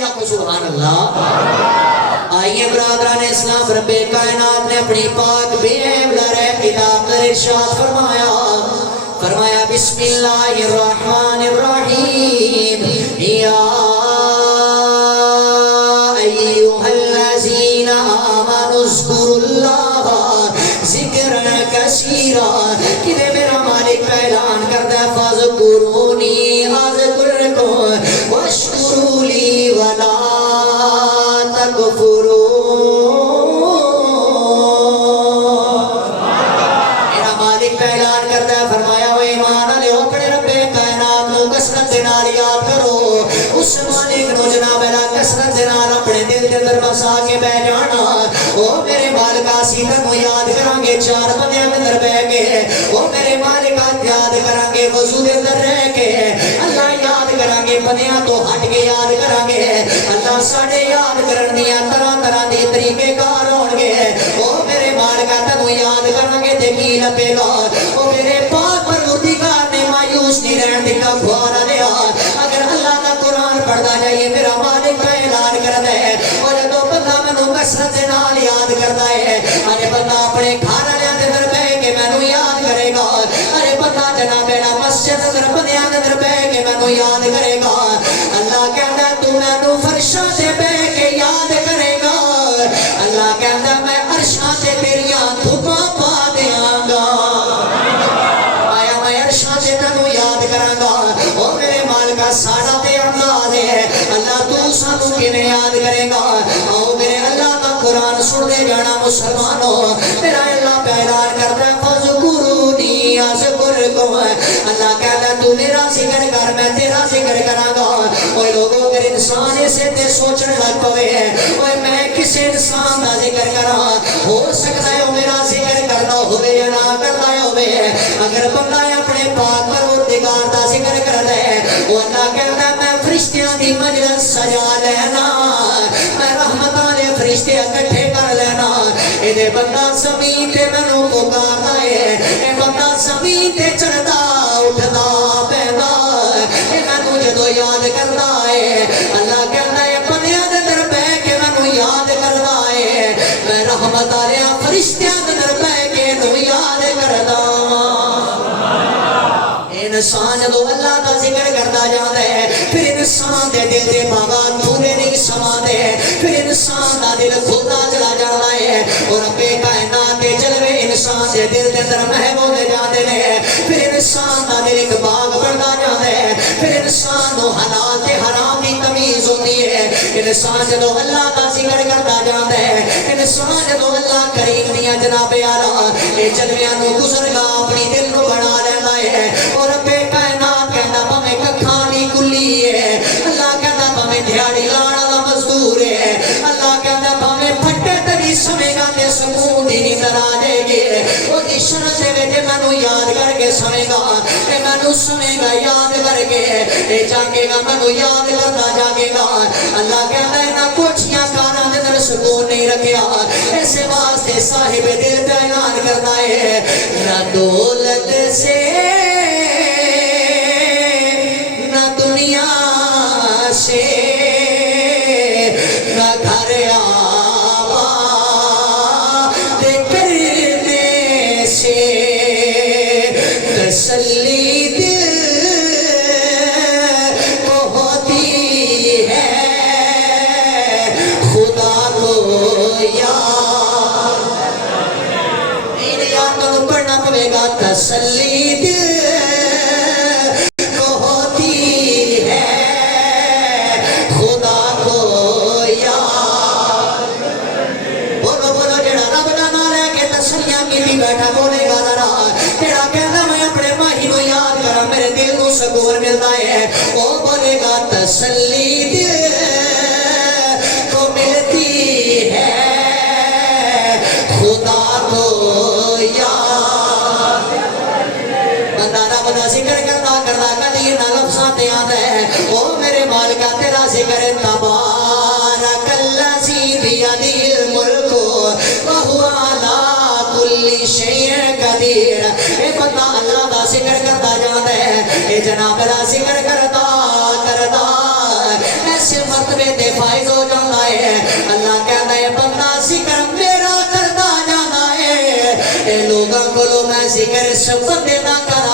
یا کو سبحان اللہ. آئیے برادران اسلام، رب کائنات نے اپنی پاک بے عیب لرے کتاب در ارشاد فرمایا بسم اللہ الرحمن الرحیم یا ایوہ الذین آمنوا اذکروا اللہ ذکرن کثیرا. کہ میرا مالک اعلان کرتا ہے فاذکرونی اذکرکم واشکروا لی ولا تکفرون. میرا مالک اعلان کرتا ہے فرمایا وہ ایمان والے اپنے رب کائنات کو کثرت دے نال یاد کرو. اس مالک نو جناب لا کثرت دے نال اپنے دل دے اندر بسا کے بیٹھ جانا. او میرے مالکا سیدھا کو یاد کریں گے چار بندیاں دے اندر بیٹھ کے. او میرے مالکا یاد کریں گے وضو دے اندر رہ کے. اللہ یاد کریں گے بندیاں تو ہٹ کے یاد کریں گے. اللہ ساڈے یاد کرن دیاں طرح طرح دے طریقے کار ہون گے. او میرے مالکا تینوں یاد کریں گے تے کی لبے گا. او میرے پاک پروردگار نے مایوس نہیں رہن دتا گوارا لیا. اگر اللہ کا قرآن پڑھتا جائیے میرا مالک کا اعلان کرتا ہے اور جدو بندہ مینوں کثرت دے نال یاد کرتا ہے. ارے بندہ اپنے گھر والے دے اندر بیٹھ کے مینوں یاد کرے گا. ارے بندہ جناب میرا مسجد اندر بندیاں دے اندر بیٹھ کے مینوں یاد کرے گا. اللہ کہندا تو مینوں فرشاں تے بیٹھ کے یاد کرے گا. اللہ کہندا میں عرشاں تے تیریاں دھوپاں پا دیاں گا. آیا میں عرشاں تے تینوں یاد کراں گا. او میرے مالکا ساڈا تے انداز ہے اللہ تو سانوں کیویں یاد کرے گا. آؤ میرے اللہ کا قرآن سن دے جانا مسلمانوں. میرا اللہ اعلان کرتا ہے فذکرونی اذکرکم. اللہ کہتا ہے تو میرا ذکر کر میں تیرا ذکر کراں گا. اوے لوگوں اگر انسان اسے تے سوچنے لگ پوے اوے میں کس انسان دا ذکر کراں. ہو سکتا ہے وہ میرا ذکر کرتا ہوئے یا نہ کرتا ہوئے. اگر بندہ اپنے پاک پروردگار دا ذکر کرتا ہے وہ اللہ کہتا ہے میں فرشتیاں دی مجلس سجا لینا. میں رحمتاں دے فرشتے اکٹھے کر لینا. اے بندہ زمین تے مینوں پکاردا ہے. اے بندہ زمین تے چڑھدا اٹھدا پیندا. اے مینوں جدوں یاد کردا ہے اللہ کہندا ہے بندیاں دے اندر بیٹھ کے مینوں یاد کردا ہے. میں رحمت والے فرشتیاں دے اندر بیٹھ کے تو یاد کردا. انسان جدو اللہ کا ذکر کرتا جاتا ہے پھر انسان دے دل دے باغات پورے نہیں سماتے. پھر انسان دا دل کھلتا چلا جاتا ہے اور رب کائنات دے جلوے انسان دے دل دے اندر محو ہوندے جاتے ہیں. پھر انسان دا دل ایک باغ بنتا جاتا ہے. پھر انسان نو حلال تے حرام دی تمیز ہوتی ہے. انسان جدو اللہ کا ذکر کرتا جاتا ہے انسان جدو اللہ کریم دیاں جناب یارا اے جلویاں نو گزر گا اپنی دل نو بنا لینا ہے. اور رب کائنات کہنا بھویں ککھاں دی کلی ہے. اللہ کہنا بھویں دیہاڑی لانا دا مزدور ہے. اللہ کہنا بھویں پھٹے تری سمے گا تے سکون دی نیندر آ جائے گی. او دی شرط دے وچ مینوں یاد کر کے سمے گا تے مینوں سمے گا یاد کر کے اے جاگے گا مینوں یاد کردا جاگے گا. اللہ کہنا انہاں کوٹھیاں کاراں دے اندر سکون نہیں رکھیا. اس واسطے صاحب دل تے اعلان کردا ہے نہ دولت سے نہ دنیا سے نہ گھر آباد کرنے سے تسلی دل کو ہوتی ہے خدا کو یاد. میرے یاد تو پڑھنا پڑے گا تسلی دل بیٹھا بولے گا ذرا تیرا کہنا میں اپنے ماہی نو یاد کرا میرے دل کو سکون ملتا ہے. وہ بولے گا تسلی دل کو ملتی ہے خدا کو یاد. بندہ رب دا ذکر کرتا کرتا کدی نہ لفظاں تے آندا ہے او میرے مالکا تیرا ذکر تبارک الذی بیدہ الملک وہو علی کل شیء قدیر. اے بندہ اللہ دا ذکر کرتا جاتا ہے اے جناب دا ذکر کرتا کرتا ایسے مرتبے تے ہے اللہ کہتا ہے بندہ ذکر میرا کرتا جانا ہے اے لوگاں کو میں ذکر اس بندے دا کر